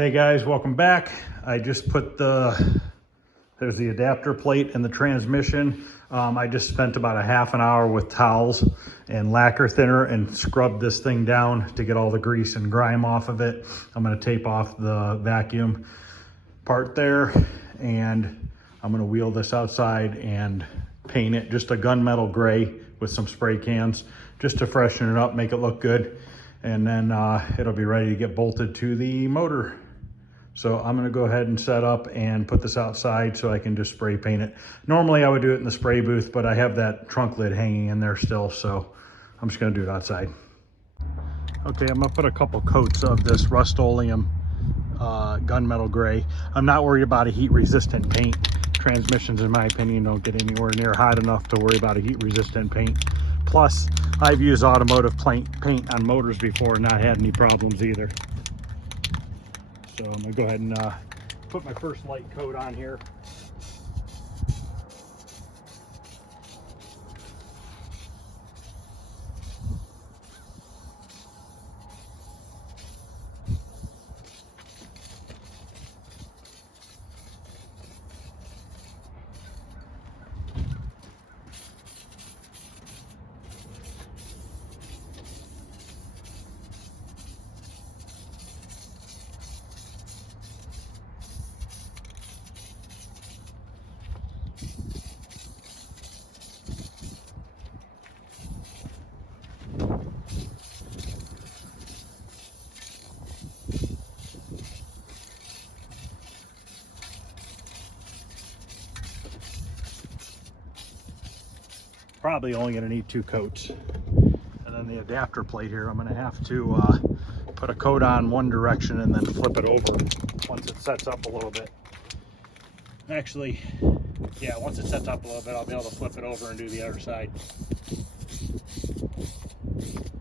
Hey guys, welcome back. I just put there's the adapter plate in the transmission. I just spent about a half an hour with towels and lacquer thinner and scrubbed this thing down to get all the grease and grime off of it. I'm gonna tape off the vacuum part there, and I'm gonna wheel this outside and paint it just a gunmetal gray with some spray cans just to freshen it up, make it look good. And then it'll be ready to get bolted to the motor. So I'm gonna go ahead and set up and put this outside so I can just spray paint it. Normally I would do it in the spray booth, but I have that trunk lid hanging in there still, so I'm just gonna do it outside. Okay, I'm gonna put a couple coats of this Rust-Oleum gunmetal gray. I'm not worried about a heat resistant paint. Transmissions, in my opinion, don't get anywhere near hot enough to worry about a heat resistant paint. Plus, I've used automotive paint on motors before and not had any problems either. So I'm gonna go ahead and put my first light coat on here. Probably only gonna need 2 coats. And then the adapter plate here, I'm gonna have to put a coat on one direction and then flip it over once it sets up a little bit. Actually, yeah, once it sets up a little bit, I'll be able to flip it over and do the other side.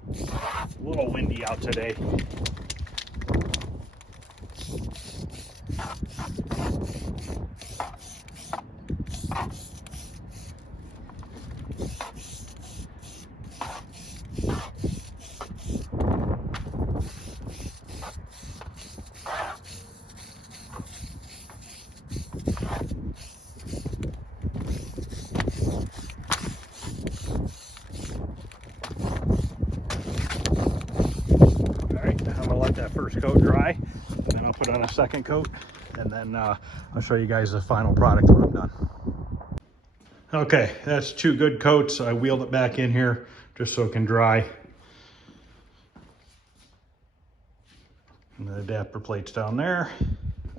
A little windy out today. That first coat dry, and then I'll put on a second coat, and then I'll show you guys the final product when I'm done. Okay, that's 2 good coats. I wheeled it back in here just so it can dry. And the adapter plate's down there.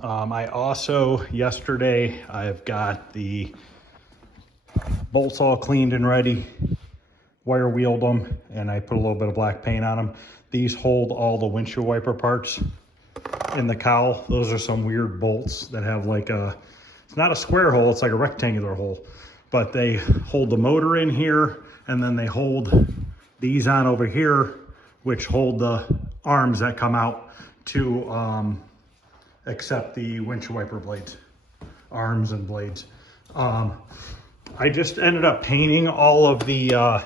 I also, yesterday, I've got the bolts all cleaned and ready, wire wheeled them, and I put a little bit of black paint on them. These hold all the windshield wiper parts in the cowl. Those are some weird bolts that have like it's not a square hole, it's like a rectangular hole, but they hold the motor in here, and then they hold these on over here, which hold the arms that come out to accept the windshield wiper blades, arms and blades. I just ended up painting all of the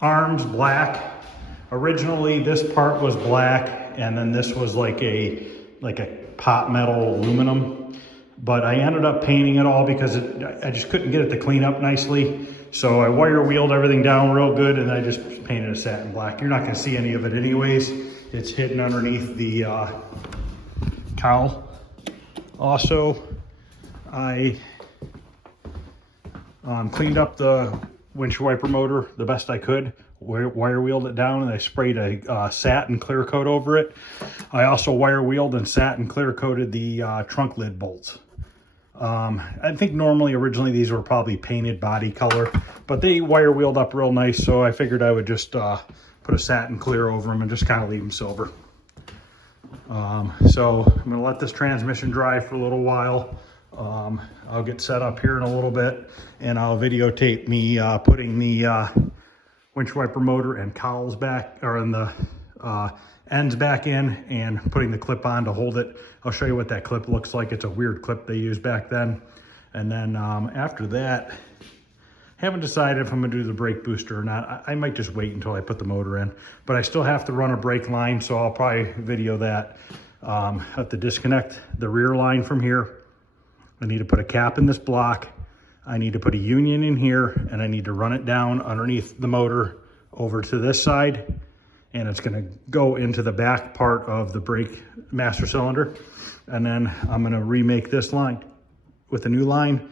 arms black. Originally this part was black, and then this was like a pot metal aluminum, but I ended up painting it all because I just couldn't get it to clean up nicely. So I wire wheeled everything down real good, and I just painted a satin black. You're not gonna see any of it anyways. It's hidden underneath the cowl. Also, I cleaned up the windshield wiper motor the best I could, wire wheeled it down, and I sprayed a satin clear coat over it. I also wire wheeled and satin clear coated the trunk lid bolts. I think originally these were probably painted body color, but they wire wheeled up real nice, so I figured I would just put a satin clear over them and just kind of leave them silver. So I'm gonna let this transmission dry for a little while. I'll get set up here in a little bit, and I'll videotape me putting the windshield wiper motor and cowls back, or in the ends back in, and putting the clip on to hold it. I'll show you what that clip looks like. It's a weird clip they used back then. And then after that, Haven't decided if I'm gonna do the brake booster or not. I might just wait until I put the motor in, but I still have to run a brake line, so I'll probably video that. I have to disconnect the rear line from here. I need to put a cap in this block. I need to put a union in here, and I need to run it down underneath the motor over to this side, and it's gonna go into the back part of the brake master cylinder. And then I'm gonna remake this line with a new line,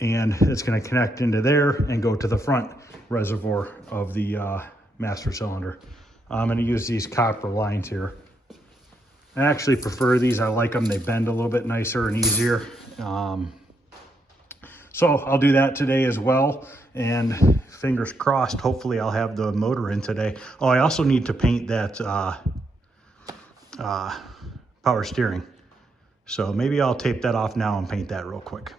and it's gonna connect into there and go to the front reservoir of the master cylinder. I'm gonna use these copper lines here. I actually prefer these. I like them. They bend a little bit nicer and easier. So I'll do that today as well. And fingers crossed, hopefully I'll have the motor in today. Oh, I also need to paint that power steering. So maybe I'll tape that off now and paint that real quick.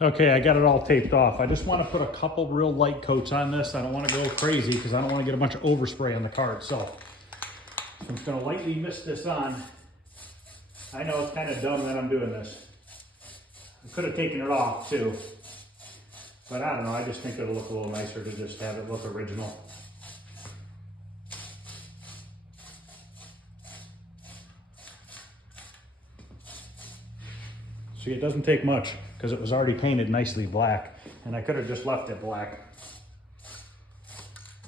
Okay, I got it all taped off. I just want to put a couple real light coats on this. I don't want to go crazy because I don't want to get a bunch of overspray on the car itself. I'm just going to lightly mist this on. I know it's kind of dumb that I'm doing this. I could have taken it off too, but I don't know. I just think it'll look a little nicer to just have it look original. See, it doesn't take much because it was already painted nicely black, and I could have just left it black.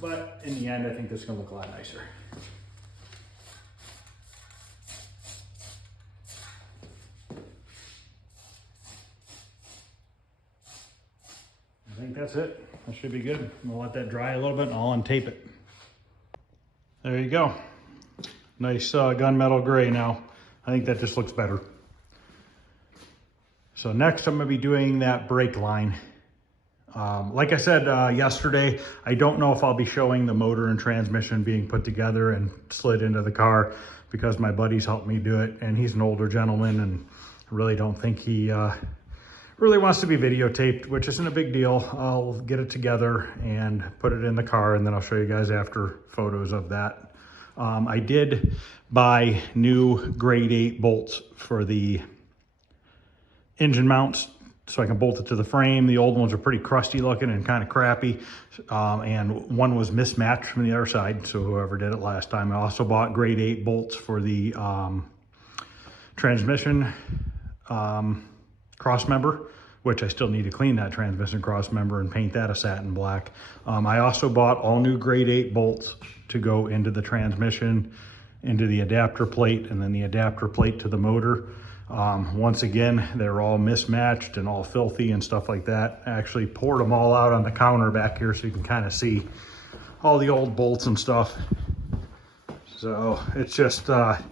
But in the end, I think this is going to look a lot nicer. I think that's it. That should be good. We'll let that dry a little bit and I'll untape it. There you go. Nice gunmetal gray now. I think that just looks better. So next I'm gonna be doing that brake line. Like I said yesterday, I don't know if I'll be showing the motor and transmission being put together and slid into the car because my buddy's helped me do it, and he's an older gentleman and I really don't think he really wants to be videotaped, which isn't a big deal. I'll get it together and put it in the car, and then I'll show you guys after photos of that. I did buy new grade 8 bolts for the engine mounts so I can bolt it to the frame. The old ones are pretty crusty looking and kind of crappy. And one was mismatched from the other side, so whoever did it last time. I also bought grade 8 bolts for the transmission cross member, which I still need to clean that transmission cross member and paint that a satin black. I also bought all new grade 8 bolts to go into the transmission, into the adapter plate, and then the adapter plate to the motor. Once again, they're all mismatched and all filthy and stuff like that. I actually poured them all out on the counter back here so you can kind of see all the old bolts and stuff. So it's just, I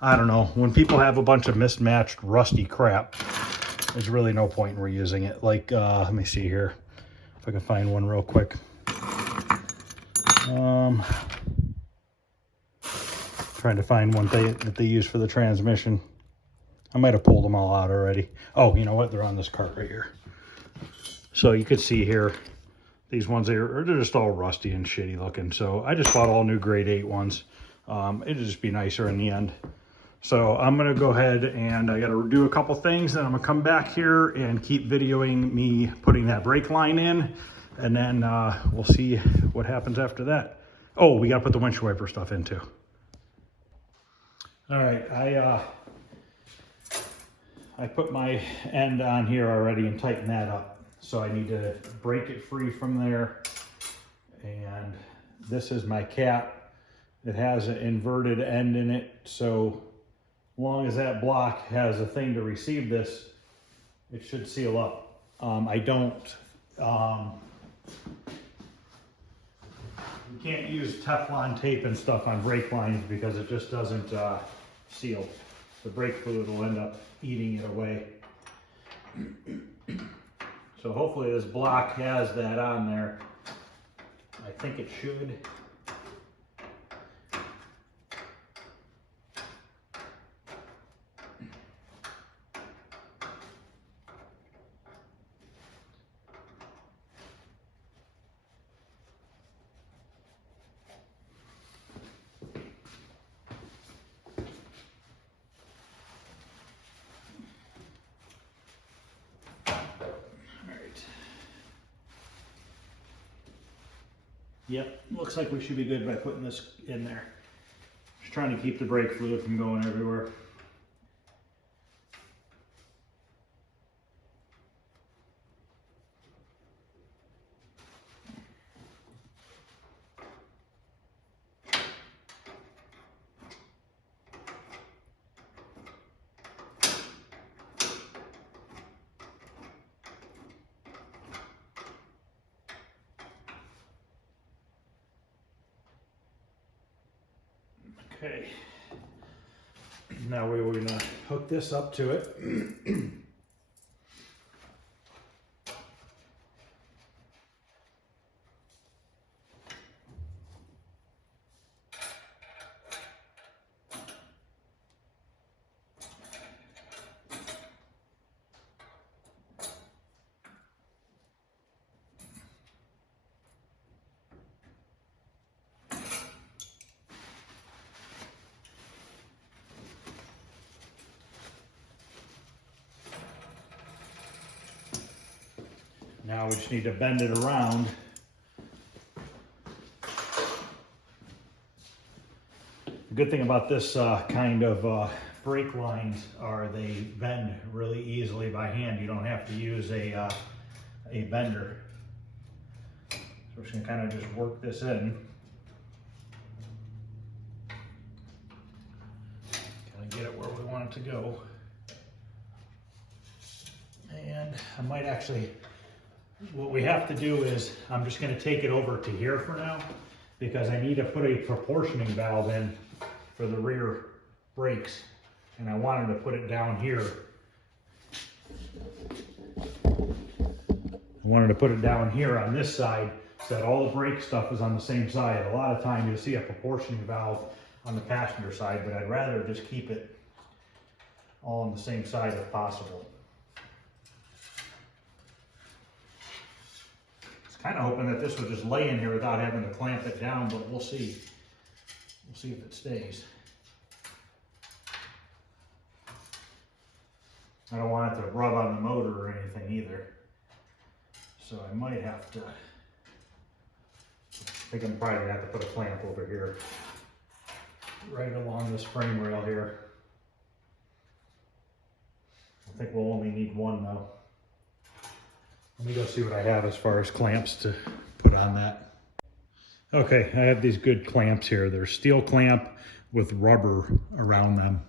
don't know, when people have a bunch of mismatched rusty crap, there's really no point in reusing it. Like, let me see here, if I can find one real quick. Trying to find one that they use for the transmission. I might have pulled them all out already. Oh, you know what? They're on this cart right here. So you could see here, these ones they're just all rusty and shitty looking. So I just bought all new grade 8 ones. It'd just be nicer in the end. So I'm gonna go ahead and I gotta do a couple things, and I'm gonna come back here and keep videoing me putting that brake line in, and then we'll see what happens after that. Oh, we gotta put the windshield wiper stuff in too. All right, I put my end on here already and tightened that up. So I need to break it free from there. And this is my cap. It has an inverted end in it, so long as that block has a thing to receive this, it should seal up. I don't, you can't use Teflon tape and stuff on brake lines because it just doesn't seal. The brake fluid will end up eating it away. So hopefully this block has that on there. I think it should. Yep, looks like we should be good by putting this in there. Just trying to keep the brake fluid from going everywhere. Okay, now we're going to hook this up to it. Now we just need to bend it around. The good thing about this kind of brake lines are they bend really easily by hand. You don't have to use a bender. So we're just gonna kind of just work this in. Kind of get it where we want it to go. And I might actually, what we have to do is, I'm just going to take it over to here for now, because I need to put a proportioning valve in for the rear brakes, and I wanted to put it down here. I wanted to put it down here on this side so that all the brake stuff is on the same side. A lot of times you'll see a proportioning valve on the passenger side, but I'd rather just keep it all on the same side if possible. Kind of hoping that this would just lay in here without having to clamp it down, but we'll see. We'll see if it stays. I don't want it to rub on the motor or anything either. So I might have to, I think I'm probably gonna have to put a clamp over here, right along this frame rail here. I think we'll only need one though. Let me go see what I have as far as clamps to put on that. Okay, I have these good clamps here. They're steel clamp with rubber around them.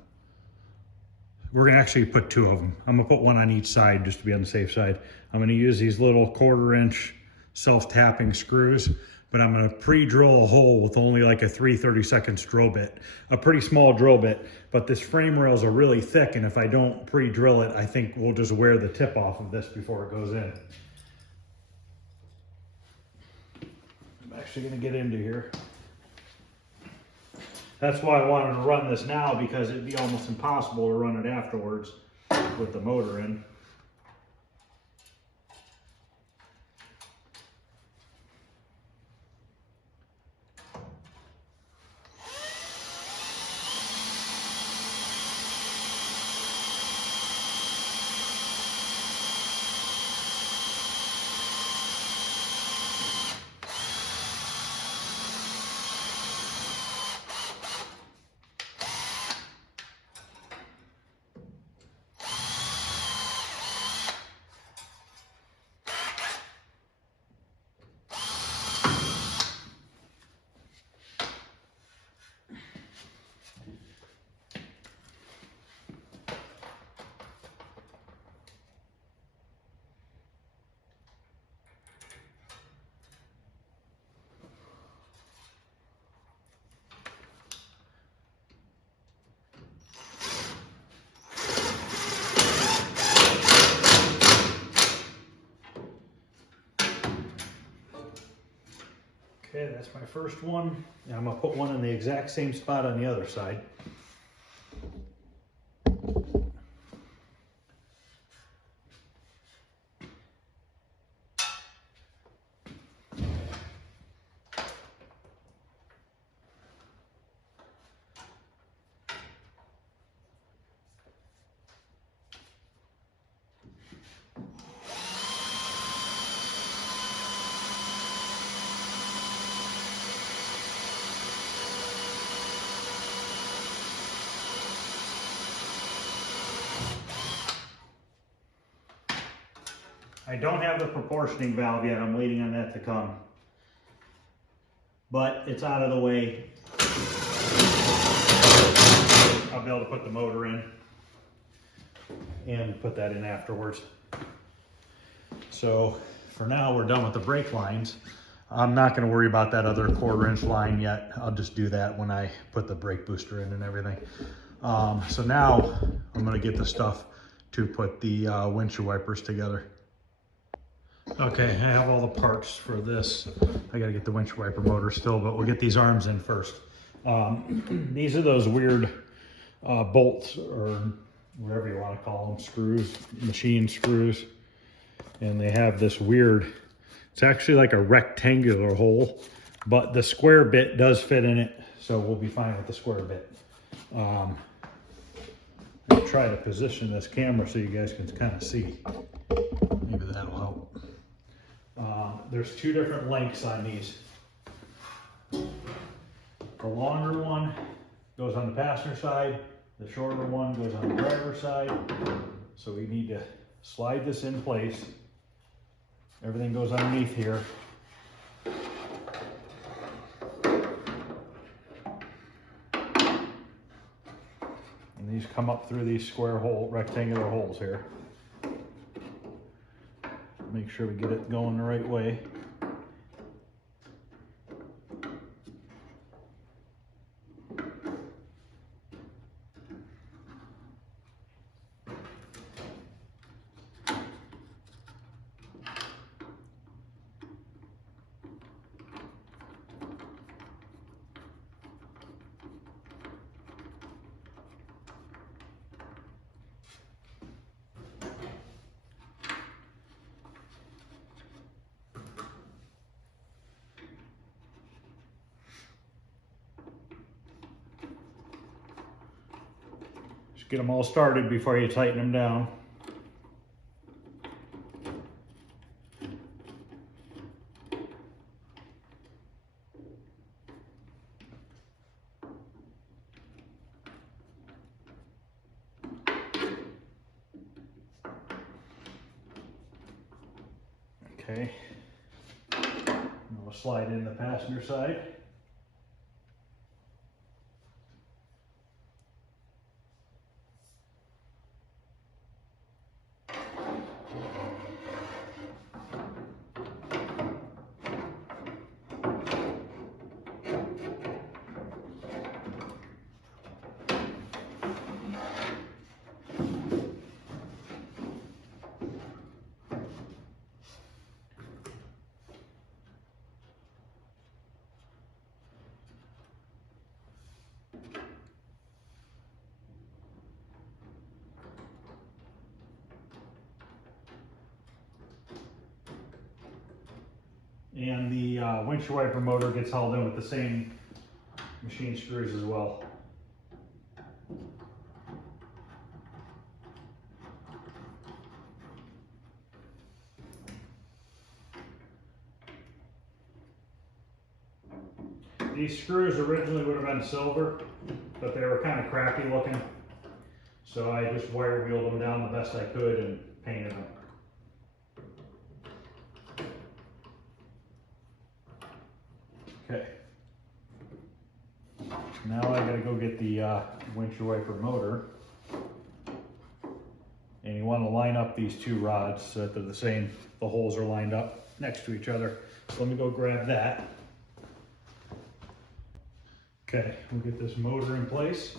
We're gonna actually put two of them. I'm gonna put one on each side just to be on the safe side. I'm gonna use these little 1/4" self-tapping screws, but I'm gonna pre-drill a hole with only like a 3/32 drill bit. A pretty small drill bit, but this frame rails are really thick, and if I don't pre-drill it, I think we'll just wear the tip off of this before it goes in. I'm actually gonna get into here. That's why I wanted to run this now, because it'd be almost impossible to run it afterwards with the motor in. Okay, that's my first one. And I'm gonna put one in the exact same spot on the other side. I don't have the proportioning valve yet. I'm waiting on that to come. But it's out of the way. I'll be able to put the motor in and put that in afterwards. So for now, we're done with the brake lines. I'm not going to worry about that other 1/4 inch line yet. I'll just do that when I put the brake booster in and everything. So now I'm going to get the stuff to put the windshield wipers together. Okay, I have all the parts for this. I got to get the windshield wiper motor still, but we'll get these arms in first. These are those weird bolts, or whatever you want to call them, screws, machine screws. And they have this weird, it's actually like a rectangular hole, but the square bit does fit in it, so we'll be fine with the square bit. I'll try to position this camera so you guys can kind of see. Maybe that'll help. There's 2 different lengths on these. The longer one goes on the passenger side, the shorter one goes on the driver's side. So we need to slide this in place. Everything goes underneath here. And these come up through these square hole, rectangular holes here. Make sure we get it going the right way. Get them all started before you tighten them down. Okay, we'll slide in the passenger side. And the windshield wiper motor gets held in with the same machine screws as well. These screws originally would have been silver, but they were kind of crappy looking. So I just wire wheeled them down the best I could and painted them. Okay. Now I gotta go get the windshield wiper motor. And you want to line up these 2 rods so that they're the same, the holes are lined up next to each other. So let me go grab that. Okay, we'll get this motor in place.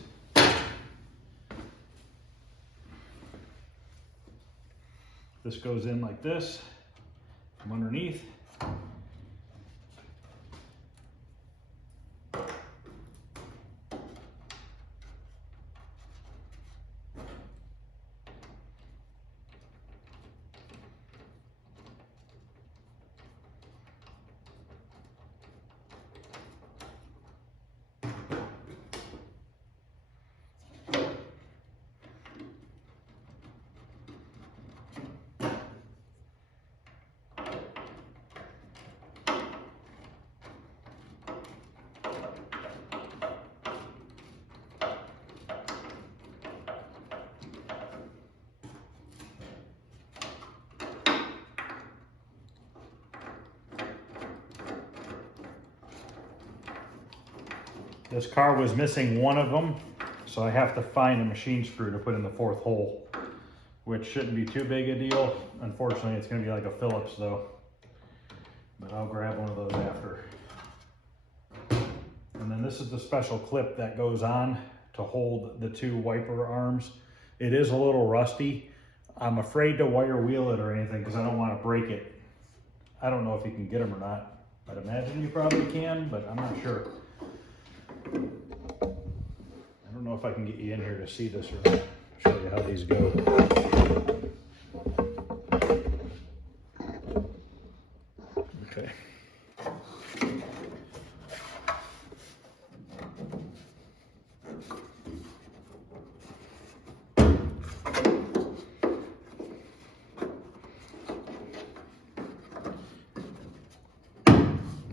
This goes in like this, from underneath. This car was missing one of them, so I have to find a machine screw to put in the fourth hole, which shouldn't be too big a deal. Unfortunately, it's gonna be like a Phillips though, but I'll grab one of those after. And then this is the special clip that goes on to hold the two wiper arms. It is a little rusty. I'm afraid to wire wheel it or anything because I don't want to break it. I don't know if you can get them or not. I'd imagine you probably can, but I'm not sure. I don't know if I can get you in here to see this or not. I'll show you how these go. Okay.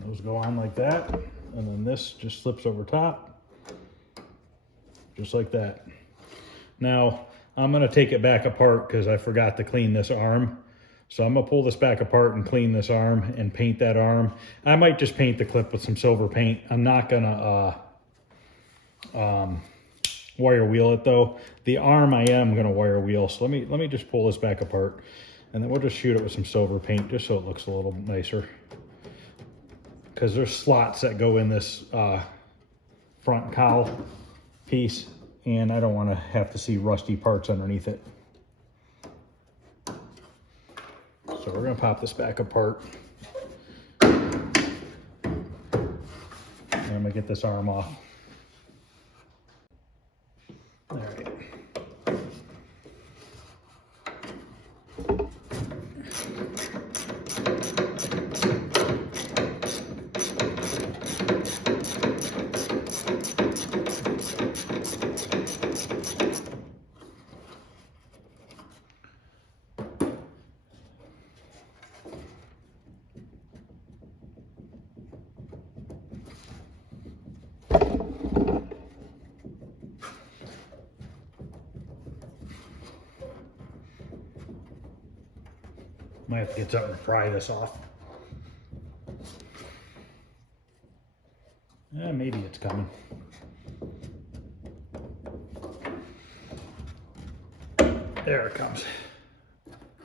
Those go on like that, and then this just slips over top, just like that. Now, I'm gonna take it back apart because I forgot to clean this arm. So I'm gonna pull this back apart and clean this arm and paint that arm. I might just paint the clip with some silver paint. I'm not gonna wire wheel it though. The arm I am gonna wire wheel. So let me just pull this back apart, and then we'll just shoot it with some silver paint just so it looks a little nicer. Because there's slots that go in this front cowl piece, and I don't want to have to see rusty parts underneath it. So we're going to pop this back apart. And I'm going to get this arm off. All right. Might have to get something to pry this off. Maybe it's coming. There it comes.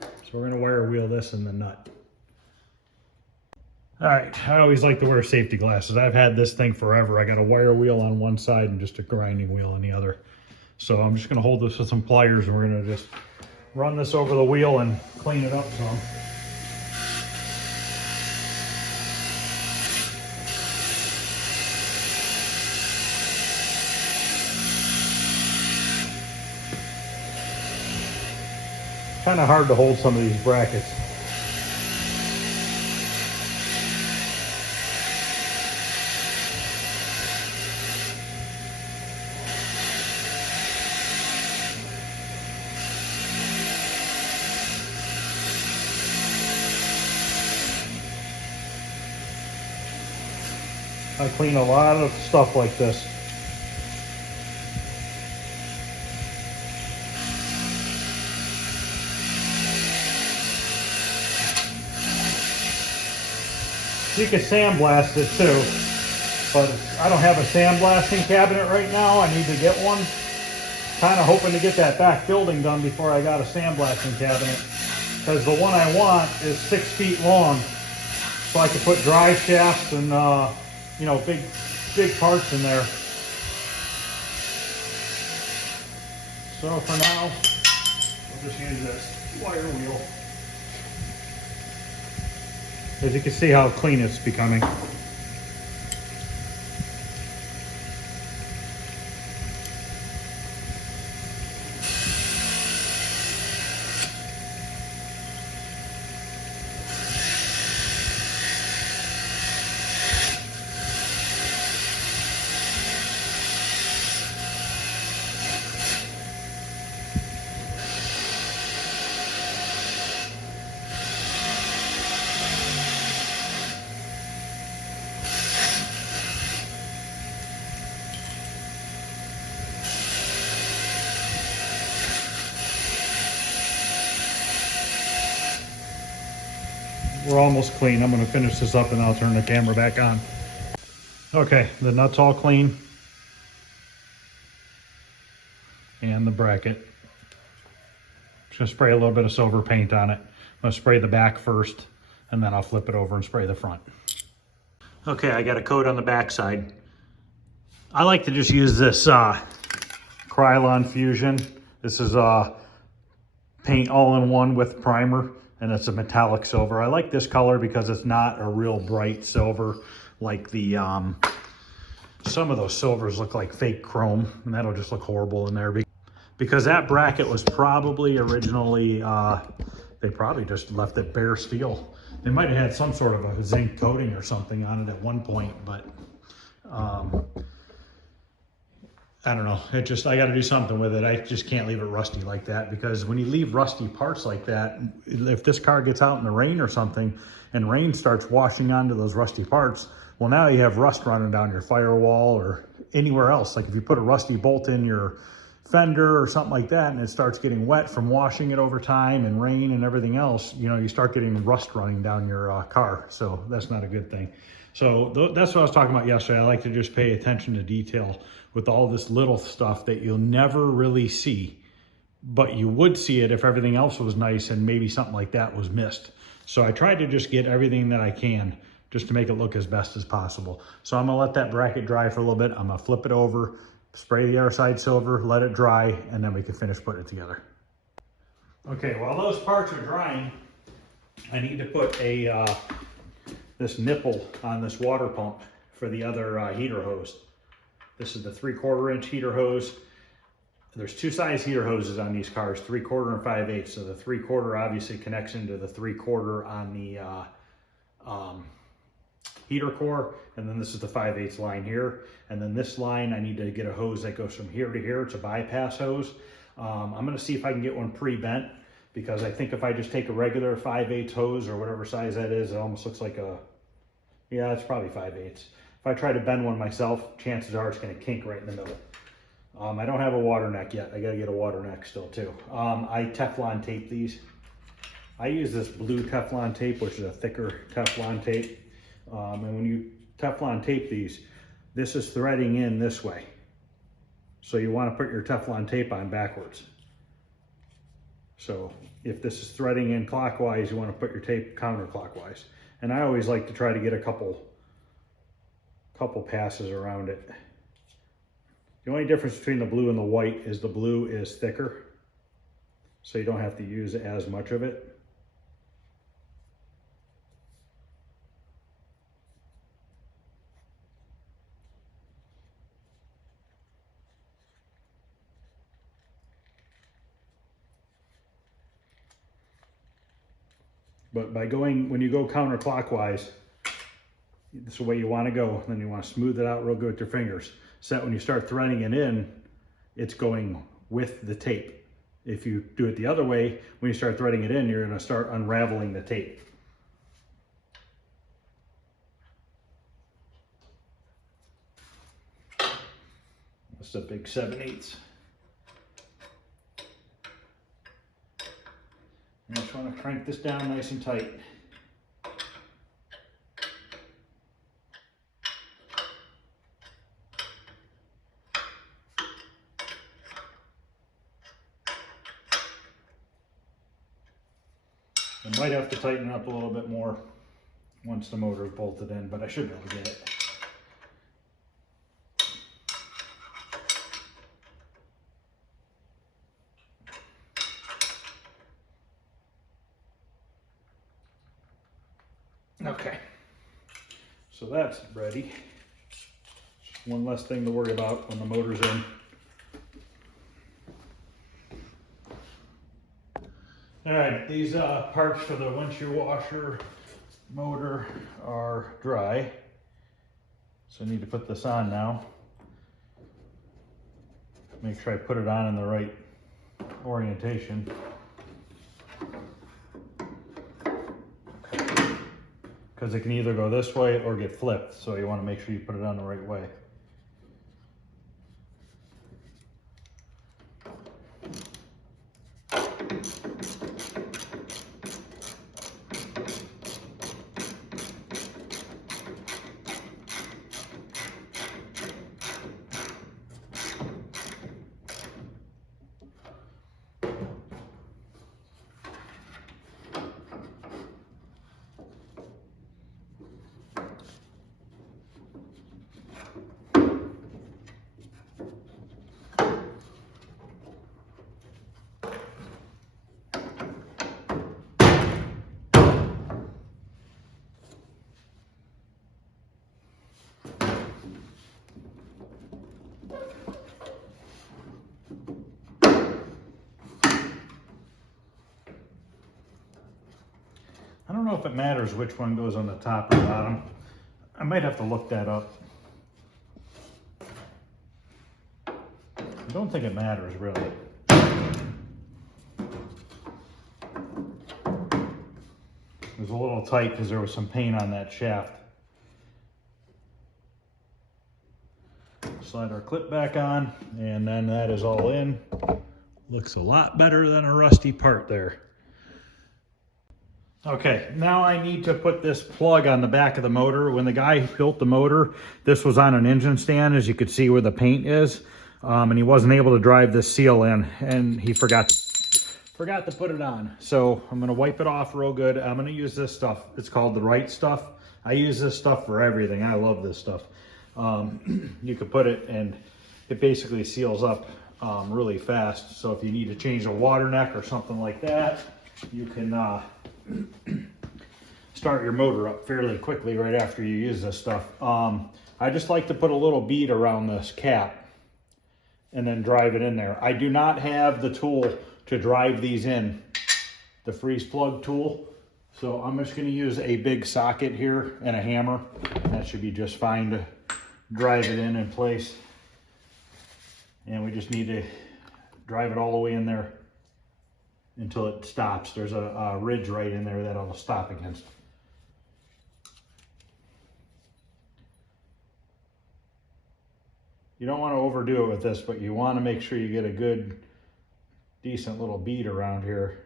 So we're gonna wire wheel this in the nut. All right, I always like to wear safety glasses. I've had this thing forever. I got a wire wheel on one side and just a grinding wheel on the other. So I'm just gonna hold this with some pliers and we're gonna just run this over the wheel and clean it up some. Kind of hard to hold some of these brackets. I clean a lot of stuff like this. You can sandblast it too, but I don't have a sandblasting cabinet right now. I need to get one. Kind of hoping to get that back building done before I got a sandblasting cabinet, because the one I want is 6 feet long, so I can put drive shafts and you know, big parts in there. So for now, we'll just use this wire wheel. As you can see how clean it's becoming. We're almost clean. I'm going to finish this up and I'll turn the camera back on. Okay, the nut's all clean. and the bracket. Just gonna spray a little bit of silver paint on it. I'm gonna spray the back first, and then I'll flip it over and spray the front. Okay, I got a coat on the back side. I like to just use this Krylon Fusion. This is paint all-in-one with primer, and it's a metallic silver. I like this color because it's not a real bright silver like the some of those silvers look like fake chrome, and that'll just look horrible in there. Because that bracket was probably originally, they probably just left it bare steel. They might have had some sort of a zinc coating or something on it at one point, but I don't know. I got to do something with it. I just can't leave it rusty like that, because when you leave rusty parts like that, if this car gets out in the rain or something and rain starts washing onto those rusty parts, well, now you have rust running down your firewall or anywhere else. Like if you put a rusty bolt in your fender or something like that and it starts getting wet from washing it over time and rain and everything else, you know, you start getting rust running down your car. So that's not a good thing. So that's what I was talking about yesterday. I like to just pay attention to detail with all this little stuff that you'll never really see, but you would see it if everything else was nice and maybe something like that was missed. So I tried to just get everything that I can just to make it look as best as possible. So I'm gonna let that bracket dry for a little bit. I'm gonna flip it over, spray the other side silver, let it dry, and then we can finish putting it together. Okay, while those parts are drying, I need to put this nipple on this water pump for the other heater hose. This is the 3/4 inch heater hose. There's two size heater hoses on these cars, 3/4 and 5/8. So the 3/4 obviously connects into the 3/4 on the heater core, and then this is the 5/8 line here. And then this line, I need to get a hose that goes from here to here. It's a bypass hose. I'm gonna see if I can get one pre-bent, because I think if I just take a regular 5/8 hose or whatever size that is, it almost looks like yeah, it's probably 5/8. If I try to bend one myself, chances are it's gonna kink right in the middle. I don't have a water neck yet. I gotta get a water neck still too. I Teflon tape these. I use this blue Teflon tape, which is a thicker Teflon tape. And when you Teflon tape these, this is threading in this way. So you want to put your Teflon tape on backwards. So if this is threading in clockwise, you want to put your tape counterclockwise. And I always like to try to get a couple passes around it. The only difference between the blue and the white is the blue is thicker, so you don't have to use as much of it. But when you go counterclockwise, this is the way you want to go. Then you want to smooth it out real good with your fingers, so that when you start threading it in, it's going with the tape. If you do it the other way, when you start threading it in, you're going to start unraveling the tape. That's a big 7/8. I just want to crank this down nice and tight. I might have to tighten it up a little bit more once the motor is bolted in, but I should be able to get it. Okay, so that's ready. Just one less thing to worry about when the motor's in. All right, these parts for the windshield washer motor are dry, so I need to put this on now. Make sure I put it on in the right orientation. Because it can either go this way or get flipped, so you want to make sure you put it on the right way. I don't know if it matters which one goes on the top or bottom. I might have to look that up. I don't think it matters really. It was a little tight because there was some paint on that shaft. Slide our clip back on, and then that is all in. Looks a lot better than a rusty part there. Okay, now I need to put this plug on the back of the motor. When the guy built the motor, this was on an engine stand, as you could see where the paint is, and he wasn't able to drive this seal in, and he forgot to put it on. So I'm gonna wipe it off real good. I'm gonna use this stuff. It's called the right stuff. I use this stuff for everything. I love this stuff. You could put it, and it basically seals up really fast. So if you need to change a water neck or something like that, you can start your motor up fairly quickly right after you use this stuff. I just like to put a little bead around this cap and then drive it in there. I do not have the tool to drive these in, the freeze plug tool. So I'm just gonna use a big socket here and a hammer. That should be just fine to drive it in place. And we just need to drive it all the way in there until it stops. There's a ridge right in there that it'll stop against. You don't want to overdo it with this, but you want to make sure you get a good, decent little bead around here,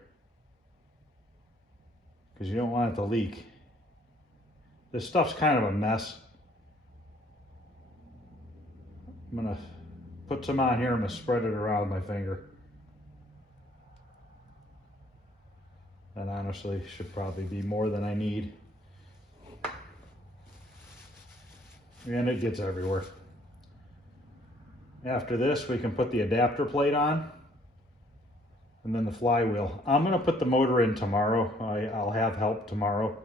because you don't want it to leak. This stuff's kind of a mess. I'm gonna put some on here. I'm gonna spread it around my finger. That honestly should probably be more than I need. And it gets everywhere. After this, we can put the adapter plate on, and then the flywheel. I'm gonna put the motor in tomorrow. I'll have help tomorrow.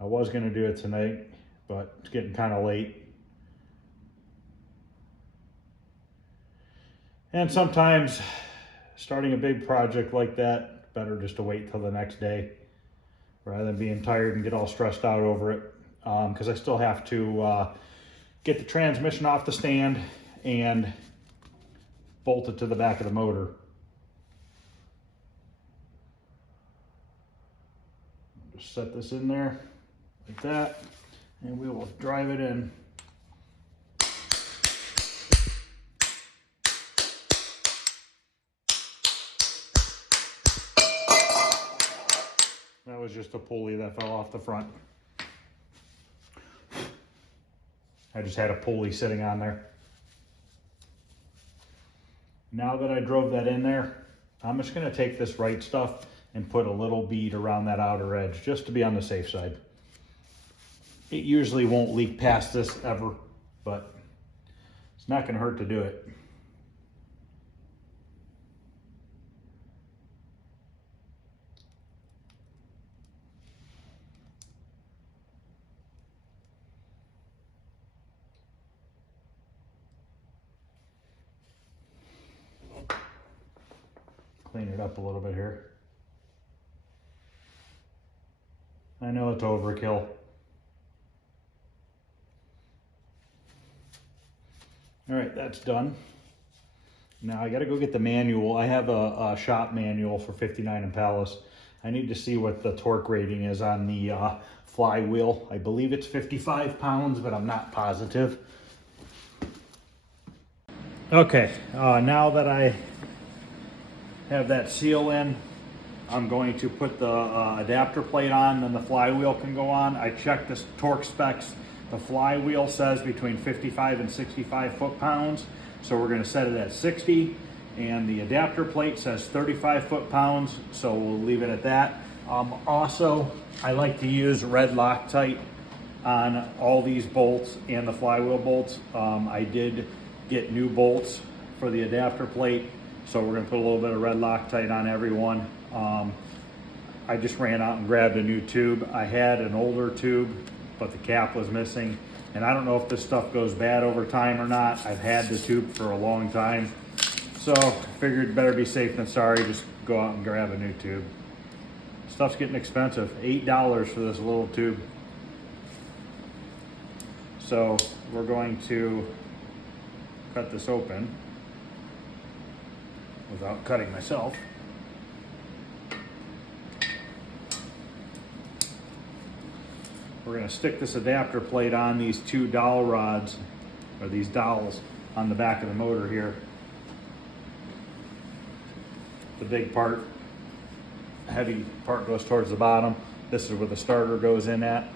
I was gonna do it tonight, but it's getting kind of late. And sometimes starting a big project like that, better just to wait till the next day rather than being tired and get all stressed out over it. Because I still have to get the transmission off the stand and bolt it to the back of the motor. Just set this in there like that, and we will drive it in. That was just a pulley that fell off the front. I just had a pulley sitting on there. Now that I drove that in there, I'm just gonna take this right stuff and put a little bead around that outer edge just to be on the safe side. It usually won't leak past this ever, but it's not gonna hurt to do it. Clean it up a little bit here. I know it's overkill. All right, that's done. Now I gotta go get the manual. I have a shop manual for 59 Impalas. I need to see what the torque rating is on the flywheel. I believe it's 55 pounds, but I'm not positive. Okay, now that I have that seal in, I'm going to put the adapter plate on, then the flywheel can go on. I checked the torque specs. The flywheel says between 55 and 65 foot-pounds, so we're gonna set it at 60, and the adapter plate says 35 foot-pounds, so we'll leave it at that. Also, I like to use red Loctite on all these bolts and the flywheel bolts. I did get new bolts for the adapter plate, so we're gonna put a little bit of red Loctite on every one. I just ran out and grabbed a new tube. I had an older tube, but the cap was missing. And I don't know if this stuff goes bad over time or not. I've had the tube for a long time. So figured better be safe than sorry, just go out and grab a new tube. Stuff's getting expensive, $8 for this little tube. So we're going to cut this open without cutting myself. We're gonna stick this adapter plate on these two dowel rods, or these dowels on the back of the motor here. The big part, heavy part goes towards the bottom. This is where the starter goes in at.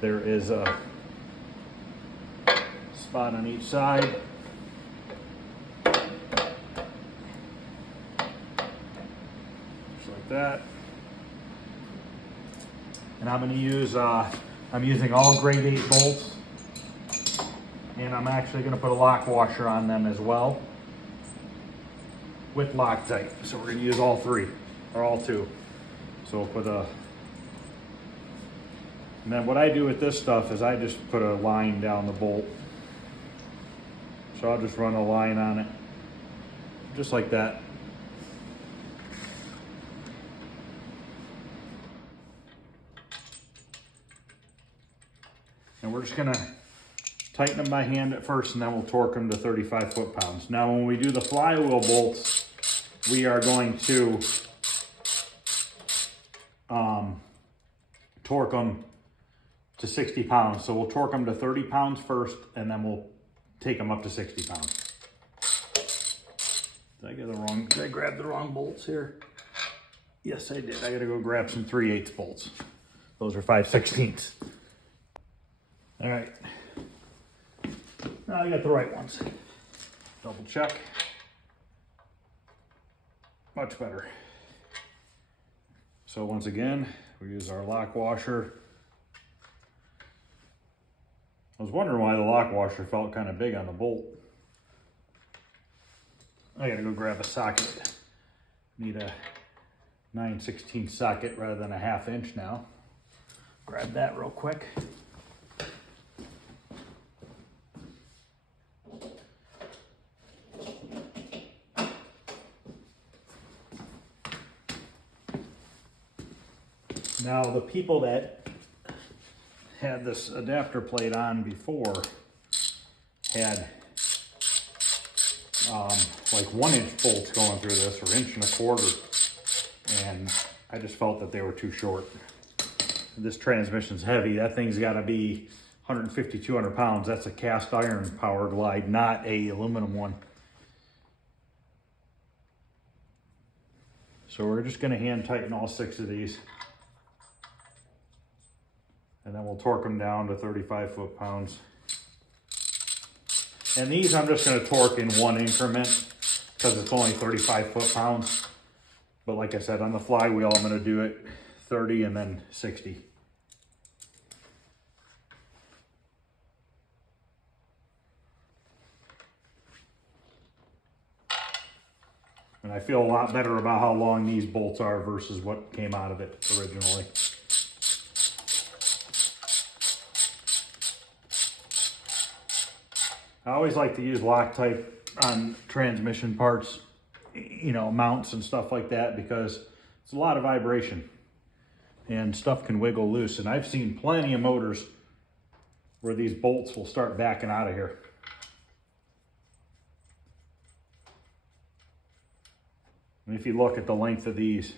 There is a spot on each side. Just like that. And I'm gonna use, I'm using all grade 8 bolts. And I'm actually gonna put a lock washer on them as well, with Loctite. So we're gonna use all 3, or all 2. So we'll put and then what I do with this stuff is I just put a line down the bolt. So I'll just run a line on it, just like that. And we're just gonna tighten them by hand at first, and then we'll torque them to 35 foot-pounds. Now, when we do the flywheel bolts, we are going to torque them to 60 pounds. So we'll torque them to 30 pounds first, and then we'll take them up to 60 pounds. Did I grab the wrong bolts here? Yes, I did. I gotta go grab some 3/8 bolts. Those are 5/16. All right. Now I got the right ones. Double check. Much better. So once again, we use our lock washer. I was wondering why the lock washer felt kind of big on the bolt. I gotta go grab a socket. Need a 9/16 socket rather than a 1/2 inch now. Grab that real quick. Now, the people that had this adapter plate on before had like 1-inch bolts going through this, or 1.25 inches, and I just felt that they were too short. This transmission's heavy. That thing's got to be 150, 200 pounds. That's a cast iron power glide, not a aluminum one. So we're just going to hand tighten all 6 of these. And then we'll torque them down to 35 foot-pounds. And these I'm just going to torque in 1 increment because it's only 35 foot-pounds. But like I said, on the flywheel, I'm going to do it 30 and then 60. And I feel a lot better about how long these bolts are versus what came out of it originally. I always like to use Loctite on transmission parts, you know, mounts and stuff like that, because it's a lot of vibration and stuff can wiggle loose. And I've seen plenty of motors where these bolts will start backing out of here. And if you look at the length of these,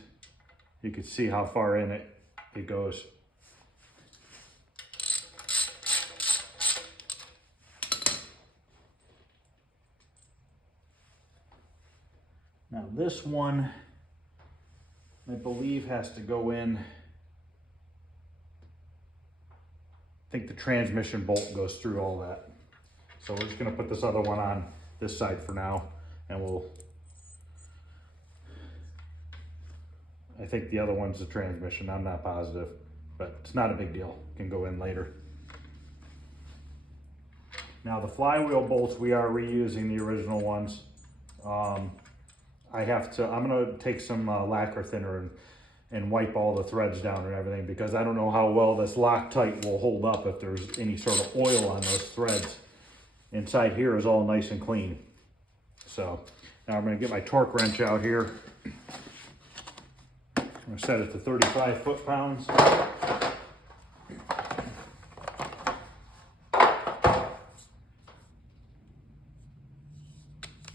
you can see how far in it goes. Now this one, I believe, has to go in. I think the transmission bolt goes through all that. So we're just gonna put this other one on this side for now, and we'll I think the other one's the transmission. I'm not positive, but it's not a big deal. Can go in later. Now the flywheel bolts, we are reusing the original ones. I'm gonna take some lacquer thinner and wipe all the threads down and everything, because I don't know how well this Loctite will hold up if there's any sort of oil on those threads. Inside here is all nice and clean. So now I'm gonna get my torque wrench out here. I'm gonna set it to 35 foot-pounds.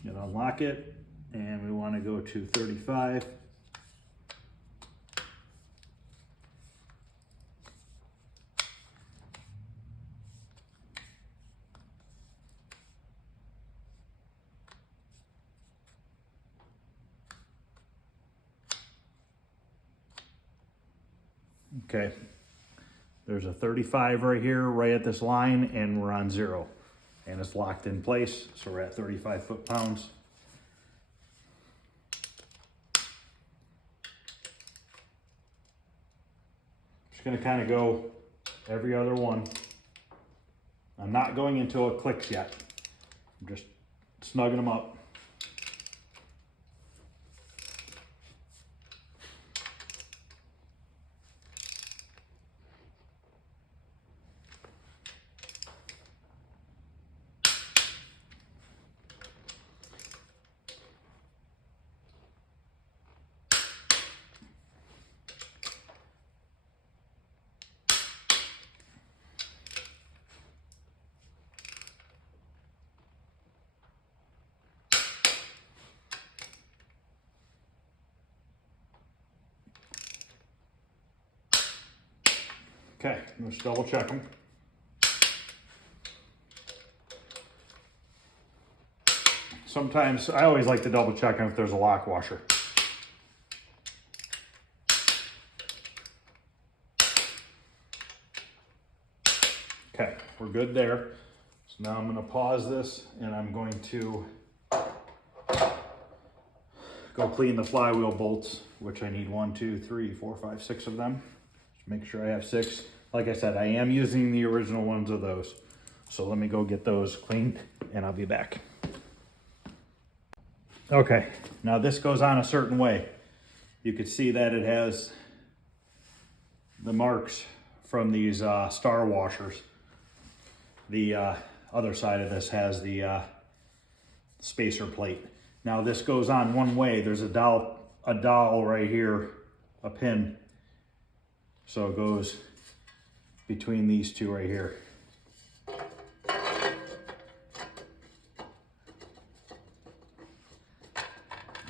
And unlock it, and we wanna go to 35. Okay, there's a 35 right here, right at this line, and we're on 0. And it's locked in place, so we're at 35 foot-pounds. Just gonna kind of go every other one. I'm not going until it clicks yet. I'm just snugging them up. Okay, let's double check them. Sometimes, I always like to double check them if there's a lock washer. Okay, we're good there. So now I'm going to pause this, and I'm going to go clean the flywheel bolts, which I need 1, 2, 3, 4, 5, 6 of them. Just make sure I have 6. Like I said, I am using the original ones of those. So let me go get those cleaned, and I'll be back. Okay, now this goes on a certain way. You can see that it has the marks from these star washers. The other side of this has the spacer plate. Now this goes on one way. There's a dowel right here, a pin. So it goes between these two right here.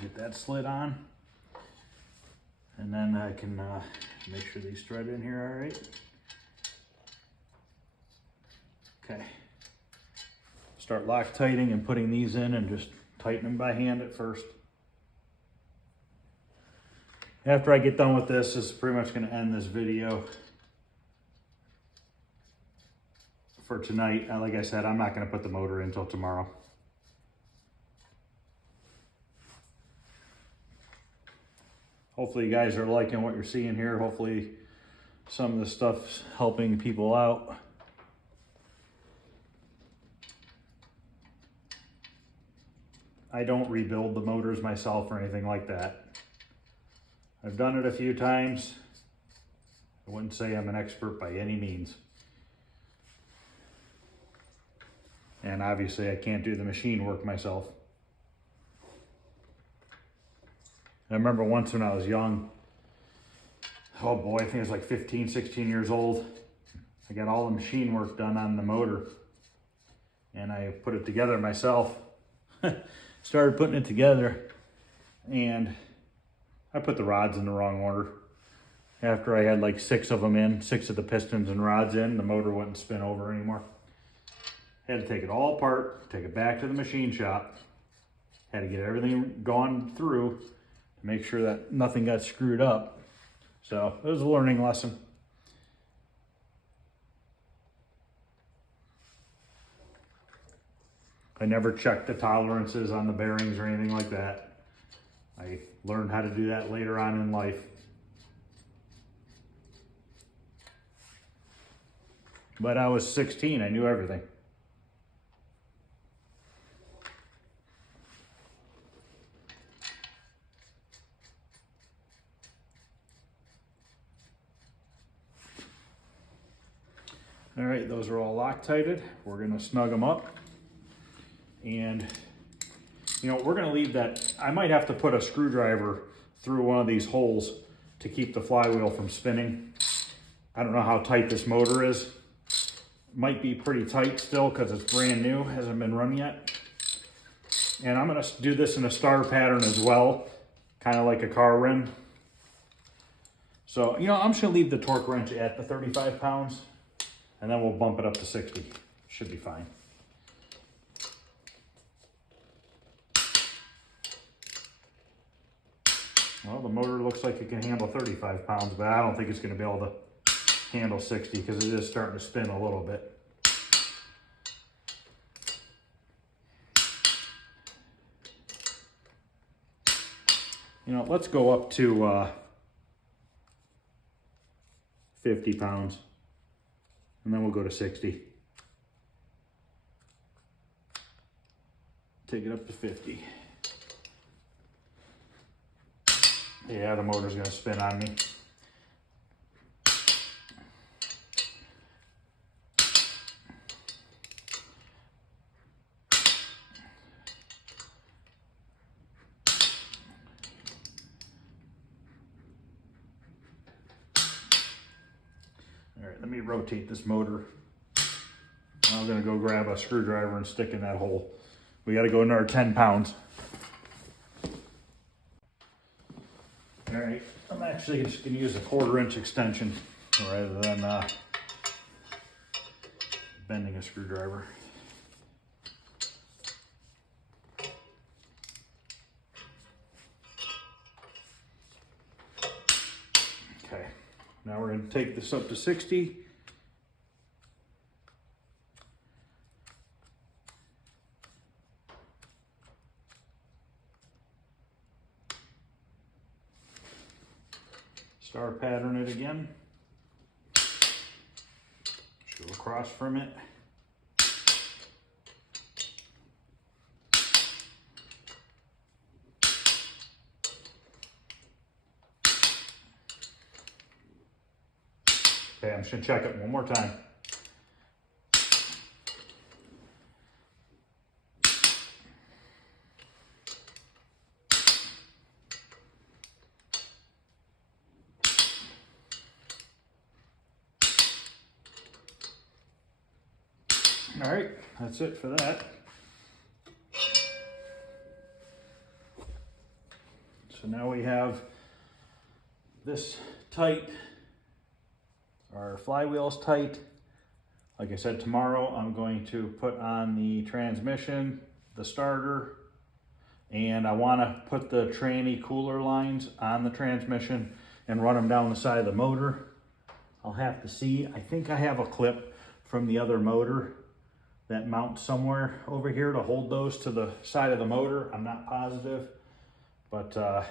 Get that slid on. And then I can make sure these thread in here all right. Okay. Start Loctiting and putting these in, and just tighten them by hand at first. After I get done with this, this is pretty much going to end this video for tonight. Like I said, I'm not going to put the motor in until tomorrow. Hopefully you guys are liking what you're seeing here. Hopefully some of the stuff's helping people out. I don't rebuild the motors myself or anything like that. I've done it a few times. I wouldn't say I'm an expert by any means. And obviously I can't do the machine work myself. I remember once when I was young, oh boy, I think I was like 15, 16 years old. I got all the machine work done on the motor, and I put it together myself. Started putting it together, and I put the rods in the wrong order. After I had like 6 of them in, 6 of the pistons and rods in, the motor wouldn't spin over anymore. Had to take it all apart, take it back to the machine shop. Had to get everything gone through to make sure that nothing got screwed up. So it was a learning lesson. I never checked the tolerances on the bearings or anything like that. I learned how to do that later on in life. But I was 16, I knew everything. All right, those are all Loctited. We're gonna snug them up. And you know, we're gonna leave that, I might have to put a screwdriver through one of these holes to keep the flywheel from spinning. I don't know how tight this motor is. Might be pretty tight still because it's brand new, hasn't been run yet. And I'm gonna do this in a star pattern as well, kind of like a car rim. So, you know, I'm just gonna leave the torque wrench at the 35 pounds and then we'll bump it up to 60. Should be fine. Well, the motor looks like it can handle 35 pounds, but I don't think it's gonna be able to handle 60 because it is starting to spin a little bit. You know, let's go up to 50 pounds and then we'll go to 60. Take it up to 50. Yeah, the motor's gonna spin on me. All right, let me rotate this motor. I'm gonna go grab a screwdriver and stick in that hole. We gotta go another 10 pounds. All right, I'm actually just gonna use a 1/4" extension rather than bending a screwdriver. Okay, now we're gonna take this up to 60. Star pattern it again. Just go across from it. Okay, I'm just gonna check it one more time. All right, that's it for that. So now we have this tight, our flywheel's tight. Like I said, tomorrow I'm going to put on the transmission, the starter, and I want to put the tranny cooler lines on the transmission and run them down the side of the motor. I'll have to see. I think I have a clip from the other motor that mounts somewhere over here to hold those to the side of the motor. I'm not positive, but I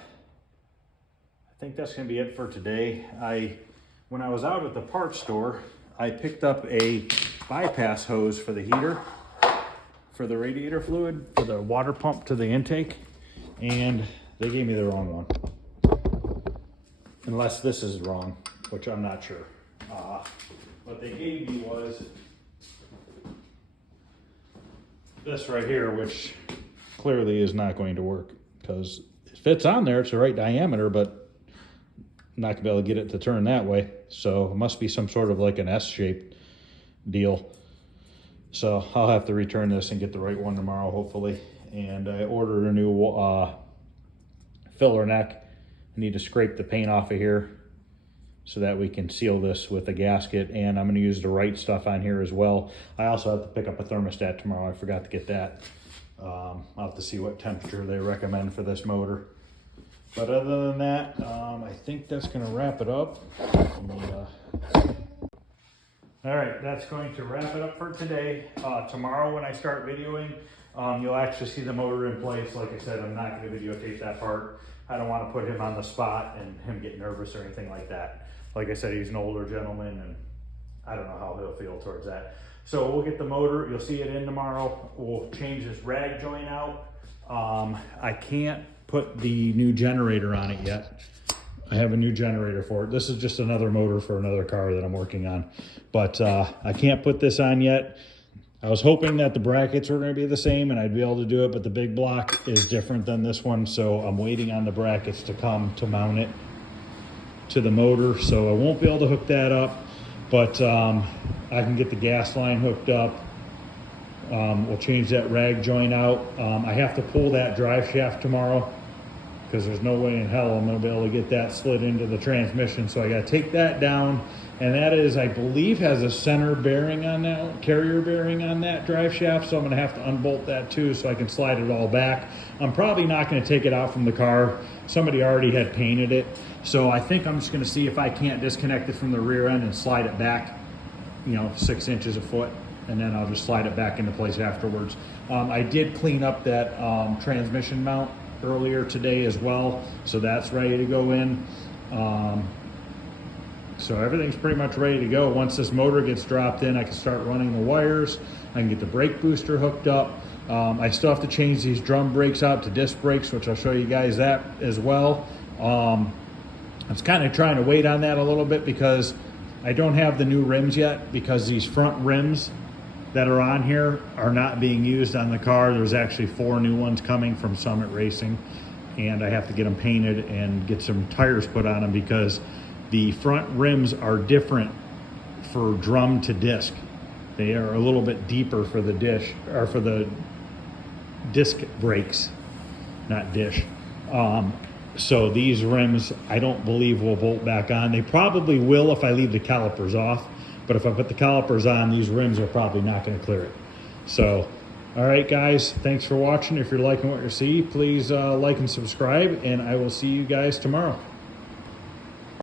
think that's gonna be it for today. When I was out at the parts store, I picked up a bypass hose for the heater, for the radiator fluid, for the water pump to the intake, and they gave me the wrong one. Unless this is wrong, which I'm not sure. What they gave me was this right here, which clearly is not going to work because it fits on there. It's the right diameter, but I'm not gonna be able to get it to turn that way. So it must be some sort of like an S-shaped deal. So I'll have to return this and get the right one tomorrow, hopefully. And I ordered a new filler neck. I need to scrape the paint off of here so that we can seal this with a gasket, and I'm gonna use the right stuff on here as well. I also have to pick up a thermostat tomorrow. I forgot to get that. I'll have to see what temperature they recommend for this motor. But other than that, I think that's gonna wrap it up. All right, that's going to wrap it up for today. Tomorrow when I start videoing, you'll actually see the motor in place. Like I said, I'm not gonna videotape that part. I don't wanna put him on the spot and him get nervous or anything like that. Like I said, he's an older gentleman and I don't know how he'll feel towards that. So we'll get the motor, you'll see it in tomorrow. We'll change this rag joint out. I can't put the new generator on it yet. I have a new generator for it. This is just another motor for another car that I'm working on. But I can't put this on yet. I was hoping that the brackets were going to be the same and I'd be able to do it, but the big block is different than this one. So I'm waiting on the brackets to come to mount it to the motor. So I won't be able to hook that up, but I can get the gas line hooked up. We'll change that rag joint out. I have to pull that drive shaft tomorrow because there's no way in hell I'm going to be able to get that slid into the transmission. So I got to take that down. And that is, I believe, has a center bearing on that, carrier bearing on that drive shaft. So I'm going to have to unbolt that too so I can slide it all back. I'm probably not going to take it out from the car. Somebody already had painted it. So I think I'm just going to see if I can't disconnect it from the rear end and slide it back, 6 inches a foot. And then I'll just slide it back into place afterwards. I did clean up that transmission mount earlier today as well. So that's ready to go in. So everything's pretty much ready to go. Once this motor gets dropped in, I can start running the wires. I can get the brake booster hooked up. I still have to change these drum brakes out to disc brakes, which I'll show you guys that as well. I was kind of trying to wait on that a little bit because I don't have the new rims yet, because these front rims that are on here are not being used on the car. There's actually 4 new ones coming from Summit Racing, and I have to get them painted and get some tires put on them because the front rims are different for drum to disc. They are a little bit deeper for the dish, or for the disc brakes, not dish. So these rims, I don't believe will bolt back on. They probably will if I leave the calipers off, but if I put the calipers on, these rims are probably not going to clear it. So, all right, guys, thanks for watching. If you're liking what you see, please like and subscribe, and I will see you guys tomorrow.